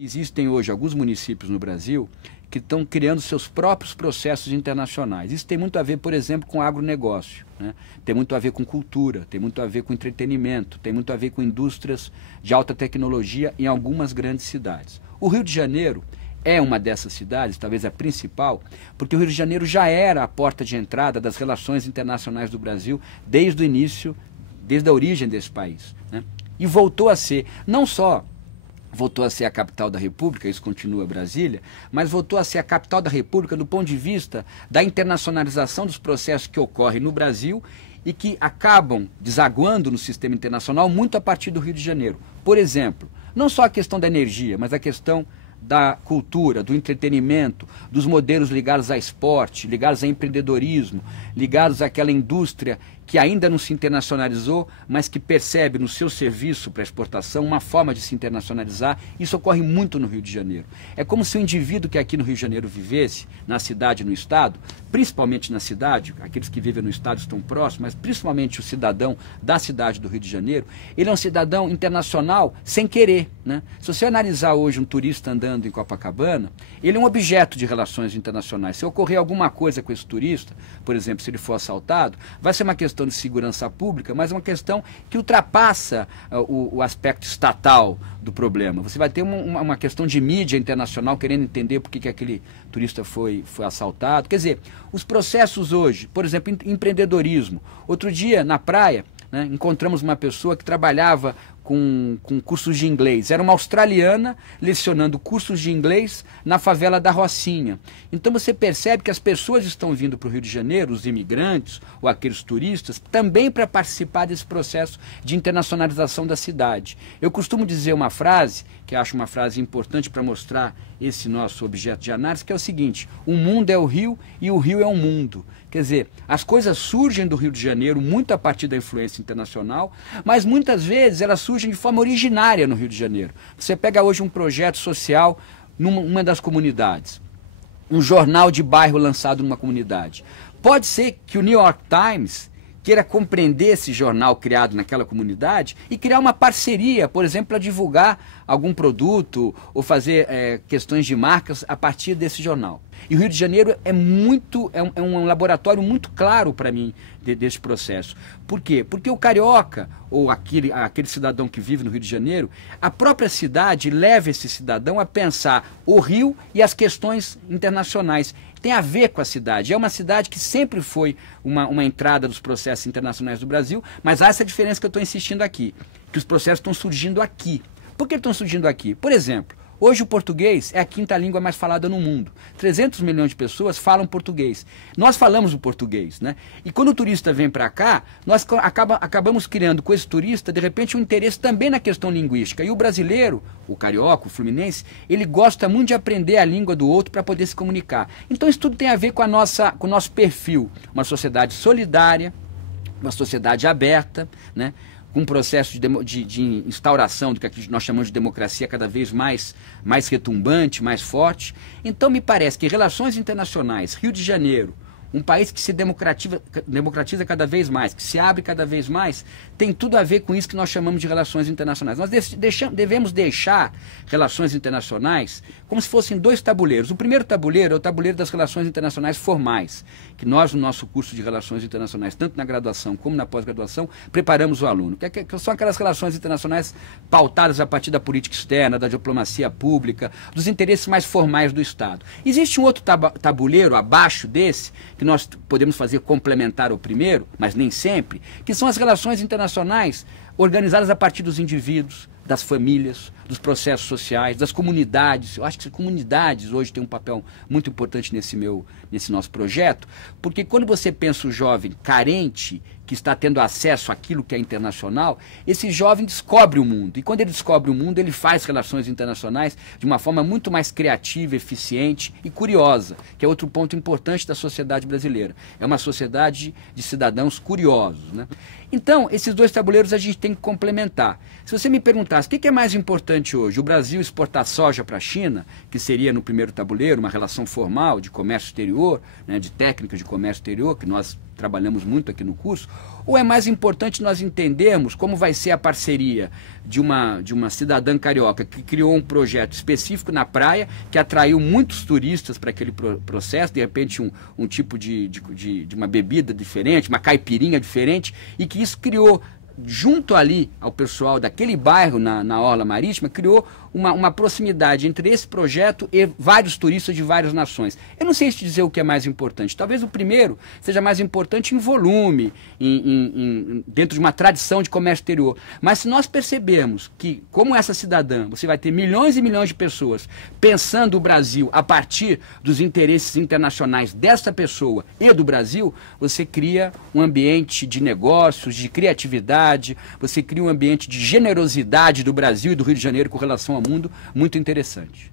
Existem hoje alguns municípios no Brasil que estão criando seus próprios processos internacionais. Isso tem muito a ver, por exemplo, com agronegócio, né? Tem muito a ver com cultura, tem muito a ver com entretenimento, tem muito a ver com indústrias de alta tecnologia em algumas grandes cidades. O Rio de Janeiro é uma dessas cidades, talvez a principal, porque o Rio de Janeiro já era a porta de entrada das relações internacionais do Brasil desde o início, desde a origem desse país, né? E voltou a ser, não só voltou a ser a capital da República, isso continua Brasília, mas voltou a ser a capital da República do ponto de vista da internacionalização dos processos que ocorrem no Brasil e que acabam desaguando no sistema internacional muito a partir do Rio de Janeiro. Por exemplo, não só a questão da energia, mas a questão da cultura, do entretenimento, dos modelos ligados a esporte, ligados a empreendedorismo, ligados àquela indústria que ainda não se internacionalizou, mas que percebe no seu serviço para exportação uma forma de se internacionalizar. Isso ocorre muito no Rio de Janeiro. É como se o indivíduo que aqui no Rio de Janeiro vivesse, na cidade e no estado, principalmente na cidade, aqueles que vivem no estado estão próximos, mas principalmente o cidadão da cidade do Rio de Janeiro, ele é um cidadão internacional sem querer, né? Se você analisar hoje um turista andando em Copacabana, ele é um objeto de relações internacionais. Se ocorrer alguma coisa com esse turista, por exemplo, se ele for assaltado, vai ser uma questão de segurança pública, mas é uma questão que ultrapassa o aspecto estatal do problema. Você vai ter uma questão de mídia internacional querendo entender por que aquele turista foi assaltado. Quer dizer, os processos hoje, por exemplo, empreendedorismo. Outro dia, na praia, né, encontramos uma pessoa que trabalhava com cursos de inglês. Era uma australiana lecionando cursos de inglês na favela da Rocinha. Então você percebe que as pessoas estão vindo para o Rio de Janeiro, os imigrantes ou aqueles turistas, também para participar desse processo de internacionalização da cidade. Eu costumo dizer uma frase, que acho uma frase importante para mostrar esse nosso objeto de análise, que é o seguinte: o mundo é o Rio e o Rio é o mundo. Quer dizer, as coisas surgem do Rio de Janeiro muito a partir da influência internacional, mas muitas vezes elas surgem de forma originária no Rio de Janeiro. Você pega hoje um projeto social numa das comunidades, um jornal de bairro lançado numa comunidade. Pode ser que o New York Times queira compreender esse jornal criado naquela comunidade e criar uma parceria, por exemplo, para divulgar algum produto ou fazer questões de marcas a partir desse jornal. E o Rio de Janeiro é um laboratório muito claro para mim desse processo. Por quê? Porque o carioca, ou aquele cidadão que vive no Rio de Janeiro, a própria cidade leva esse cidadão a pensar o Rio e as questões internacionais. Tem a ver com a cidade. É uma cidade que sempre foi uma entrada dos processos internacionais do Brasil, mas há essa diferença que eu estou insistindo aqui, que os processos estão surgindo aqui. Por que estão surgindo aqui? Por exemplo, hoje o português é a quinta língua mais falada no mundo. 300 milhões de pessoas falam português. Nós falamos o português, né? E quando o turista vem para cá, nós acabamos criando com esse turista, de repente, um interesse também na questão linguística. E o brasileiro, o carioca, o fluminense, ele gosta muito de aprender a língua do outro para poder se comunicar. Então isso tudo tem a ver com o nosso perfil. Uma sociedade solidária, uma sociedade aberta, né? Com um processo de instauração do que nós chamamos de democracia cada vez mais retumbante, mais forte. Então me parece que relações internacionais, Rio de Janeiro, um país que se democratiza cada vez mais, que se abre cada vez mais, tem tudo a ver com isso que nós chamamos de relações internacionais. Nós devemos deixar relações internacionais como se fossem dois tabuleiros. O primeiro tabuleiro é o tabuleiro das relações internacionais formais, que nós, no nosso curso de relações internacionais, tanto na graduação como na pós-graduação, preparamos o aluno. Que são aquelas relações internacionais pautadas a partir da política externa, da diplomacia pública, dos interesses mais formais do Estado. Existe um outro tabuleiro abaixo desse, que nós podemos fazer complementar ao primeiro, mas nem sempre, que são as relações internacionais organizadas a partir dos indivíduos, das famílias, dos processos sociais, das comunidades. Eu acho que as comunidades hoje têm um papel muito importante nesse nosso projeto, porque quando você pensa o jovem carente, que está tendo acesso àquilo que é internacional, esse jovem descobre o mundo. E quando ele descobre o mundo, ele faz relações internacionais de uma forma muito mais criativa, eficiente e curiosa, que é outro ponto importante da sociedade brasileira. É uma sociedade de cidadãos curiosos, né? Então, esses dois tabuleiros a gente tem que complementar. Se você me perguntasse o que é mais importante hoje, o Brasil exportar soja para a China, que seria no primeiro tabuleiro uma relação formal de comércio exterior, né, de técnicas de comércio exterior, que nós trabalhamos muito aqui no curso, ou é mais importante nós entendermos como vai ser a parceria de uma cidadã carioca que criou um projeto específico na praia, que atraiu muitos turistas para aquele processo, de repente um tipo de uma bebida diferente, uma caipirinha diferente, e que isso criou, junto ali ao pessoal daquele bairro na Orla Marítima, criou uma proximidade entre esse projeto e vários turistas de várias nações. Eu não sei te dizer o que é mais importante. Talvez o primeiro seja mais importante em volume, dentro de uma tradição de comércio exterior. Mas se nós percebermos que, como essa cidadã, você vai ter milhões e milhões de pessoas pensando o Brasil a partir dos interesses internacionais dessa pessoa e do Brasil, você cria um ambiente de negócios, de criatividade, você cria um ambiente de generosidade do Brasil e do Rio de Janeiro com relação ao mundo muito interessante.